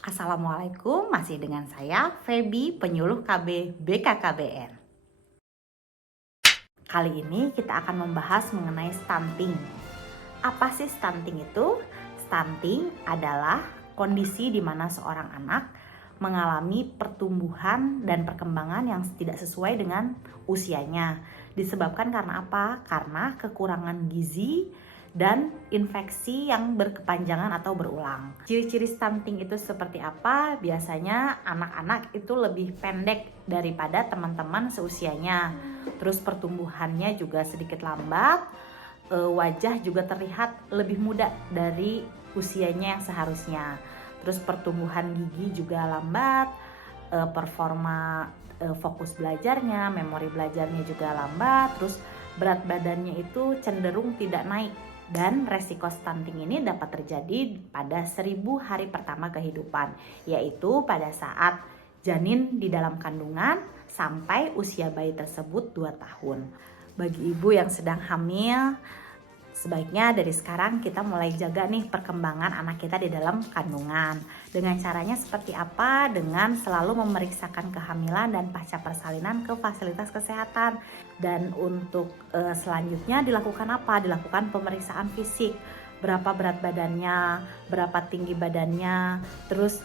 Assalamualaikum, masih dengan saya Feby, penyuluh KB BKKBN. Kali ini kita akan membahas mengenai stunting. Apa sih stunting itu? Stunting adalah kondisi di mana seorang anak mengalami pertumbuhan dan perkembangan yang tidak sesuai dengan usianya. Disebabkan karena apa? Karena kekurangan gizi dan infeksi yang berkepanjangan atau berulang. Ciri-ciri stunting itu seperti apa? Biasanya anak-anak itu lebih pendek daripada teman-teman seusianya. Terus pertumbuhannya juga sedikit lambat, wajah juga terlihat lebih muda dari usianya yang seharusnya. Terus pertumbuhan gigi juga lambat, performa fokus belajarnya, memori belajarnya juga lambat, terus berat badannya itu cenderung tidak naik. Dan resiko stunting ini dapat terjadi pada 1000 hari pertama kehidupan, yaitu pada saat janin di dalam kandungan sampai usia bayi tersebut 2 tahun. Bagi ibu yang sedang hamil, sebaiknya dari sekarang kita mulai jaga nih perkembangan anak kita di dalam kandungan. Dengan caranya seperti apa? Dengan selalu memeriksakan kehamilan dan pasca persalinan ke fasilitas kesehatan. Dan untuk selanjutnya dilakukan apa? Dilakukan pemeriksaan fisik. Berapa berat badannya, berapa tinggi badannya, terus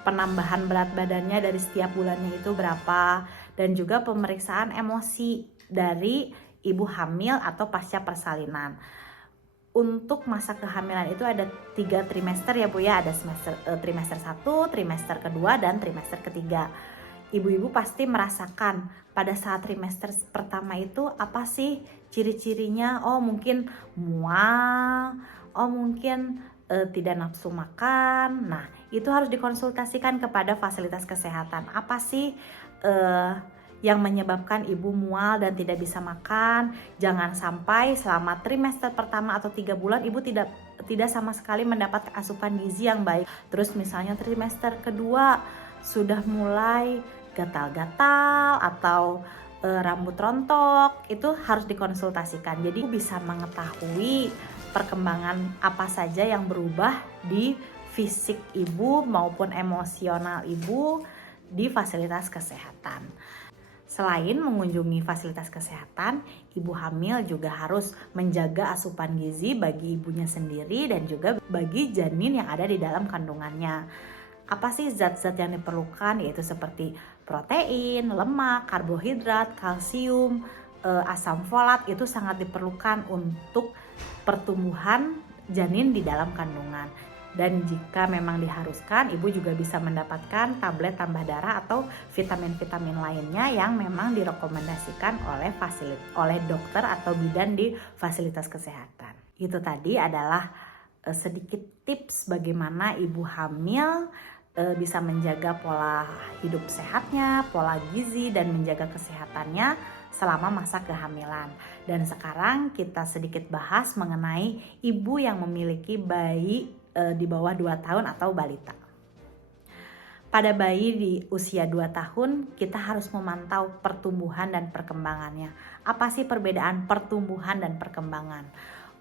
penambahan berat badannya dari setiap bulannya itu berapa, dan juga pemeriksaan emosi dari ibu hamil atau pasca persalinan. Untuk masa kehamilan itu ada 3 trimester ya Bu ya, ada trimester 1, trimester kedua, dan trimester ketiga. Ibu-ibu pasti merasakan pada saat trimester pertama itu apa sih ciri-cirinya? Oh mungkin mual, oh mungkin tidak nafsu makan. Nah itu harus dikonsultasikan kepada fasilitas kesehatan. Apa sih yang menyebabkan ibu mual dan tidak bisa makan? Jangan sampai selama trimester pertama atau 3 bulan ibu tidak sama sekali mendapat asupan gizi yang baik. Terus misalnya trimester kedua sudah mulai gatal-gatal atau rambut rontok, itu harus dikonsultasikan. Jadi bisa mengetahui perkembangan apa saja yang berubah di fisik ibu maupun emosional ibu di fasilitas kesehatan. Selain mengunjungi fasilitas kesehatan, ibu hamil juga harus menjaga asupan gizi bagi ibunya sendiri dan juga bagi janin yang ada di dalam kandungannya. Apa sih zat-zat yang diperlukan? Yaitu seperti protein, lemak, karbohidrat, kalsium, asam folat itu sangat diperlukan untuk pertumbuhan janin di dalam kandungan. Dan jika memang diharuskan, ibu juga bisa mendapatkan tablet tambah darah atau vitamin-vitamin lainnya yang memang direkomendasikan oleh dokter atau bidan di fasilitas kesehatan. Itu tadi adalah sedikit tips bagaimana ibu hamil bisa menjaga pola hidup sehatnya, pola gizi, dan menjaga kesehatannya selama masa kehamilan. Dan sekarang kita sedikit bahas mengenai ibu yang memiliki bayi di bawah 2 tahun atau balita. Pada bayi di usia 2 tahun, kita harus memantau pertumbuhan dan perkembangannya. Apa sih perbedaan pertumbuhan dan perkembangan?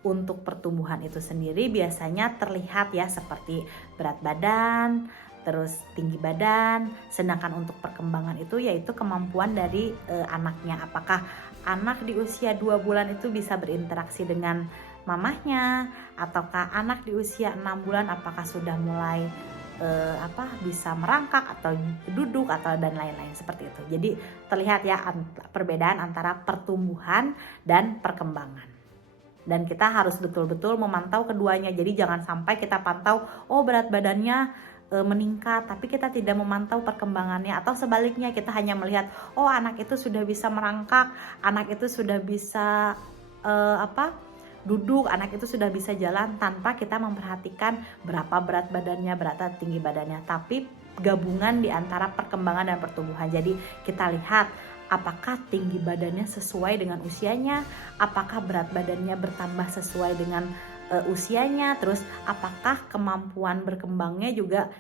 Untuk pertumbuhan itu sendiri biasanya terlihat ya seperti berat badan, terus tinggi badan. Sedangkan untuk perkembangan itu yaitu kemampuan dari anaknya. Apakah anak di usia 2 bulan itu bisa berinteraksi dengan mamahnya, ataukah anak di usia 6 bulan apakah sudah mulai bisa merangkak atau duduk atau dan lain-lain seperti itu. Jadi terlihat ya perbedaan antara pertumbuhan dan perkembangan. Dan kita harus betul-betul memantau keduanya. Jadi jangan sampai kita pantau berat badannya meningkat tapi kita tidak memantau perkembangannya, atau sebaliknya kita hanya melihat anak itu sudah bisa merangkak, anak itu sudah bisa duduk, anak itu sudah bisa jalan, tanpa kita memperhatikan berapa berat badannya, berapa tinggi badannya, tapi gabungan di antara perkembangan dan pertumbuhan. Jadi kita lihat apakah tinggi badannya sesuai dengan usianya, apakah berat badannya bertambah sesuai dengan usianya, terus apakah kemampuan berkembangnya juga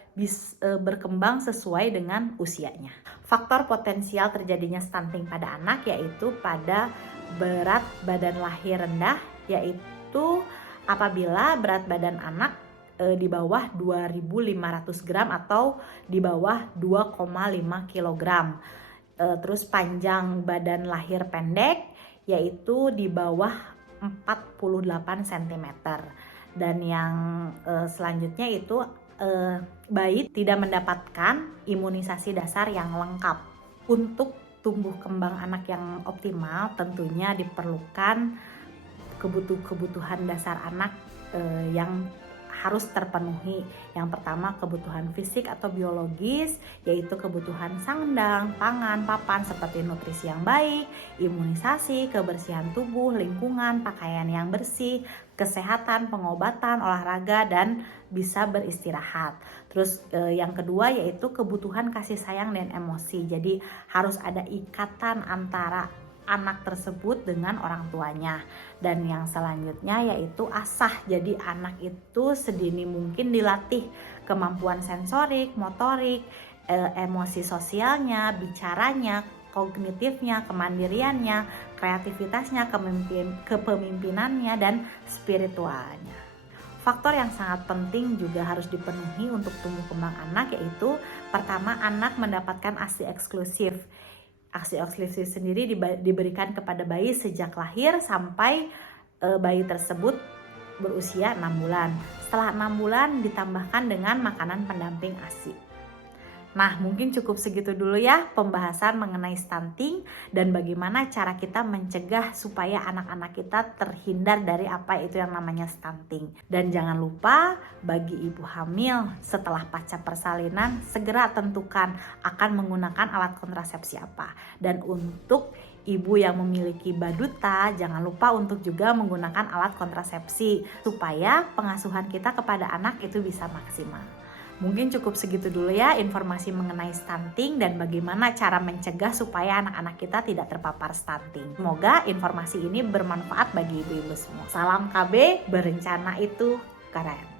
berkembang sesuai dengan usianya. Faktor potensial terjadinya stunting pada anak yaitu pada berat badan lahir rendah, yaitu apabila berat badan anak di bawah 2.500 gram atau di bawah 2,5 kilogram. Terus panjang badan lahir pendek yaitu di bawah 48 cm. Dan yang selanjutnya itu bayi tidak mendapatkan imunisasi dasar yang lengkap. Untuk tumbuh kembang anak yang optimal tentunya diperlukan kebutuhan dasar anak yang harus terpenuhi. Yang pertama kebutuhan fisik atau biologis, yaitu kebutuhan sandang, pangan, papan seperti nutrisi yang baik, imunisasi, kebersihan tubuh, lingkungan, pakaian yang bersih, kesehatan, pengobatan, olahraga, dan bisa beristirahat. Terus yang kedua yaitu kebutuhan kasih sayang dan emosi. Jadi harus ada ikatan antara anak tersebut dengan orang tuanya. Dan yang selanjutnya yaitu asah. Jadi anak itu sedini mungkin dilatih kemampuan sensorik, motorik, emosi sosialnya, bicaranya, kognitifnya, kemandiriannya, kreativitasnya, kepemimpinannya, dan spiritualnya. Faktor yang sangat penting juga harus dipenuhi untuk tumbuh kembang anak yaitu pertama, anak mendapatkan ASI eksklusif. ASI eksklusif sendiri diberikan kepada bayi sejak lahir sampai bayi tersebut berusia 6 bulan. Setelah 6 bulan ditambahkan dengan makanan pendamping ASI. Nah, mungkin cukup segitu dulu ya pembahasan mengenai stunting dan bagaimana cara kita mencegah supaya anak-anak kita terhindar dari apa itu yang namanya stunting. Dan jangan lupa bagi ibu hamil setelah pasca persalinan segera tentukan akan menggunakan alat kontrasepsi apa. Dan untuk ibu yang memiliki baduta, jangan lupa untuk juga menggunakan alat kontrasepsi supaya pengasuhan kita kepada anak itu bisa maksimal. Mungkin cukup segitu dulu ya informasi mengenai stunting dan bagaimana cara mencegah supaya anak-anak kita tidak terpapar stunting. Semoga informasi ini bermanfaat bagi ibu-ibu semua. Salam KB, berencana itu keren.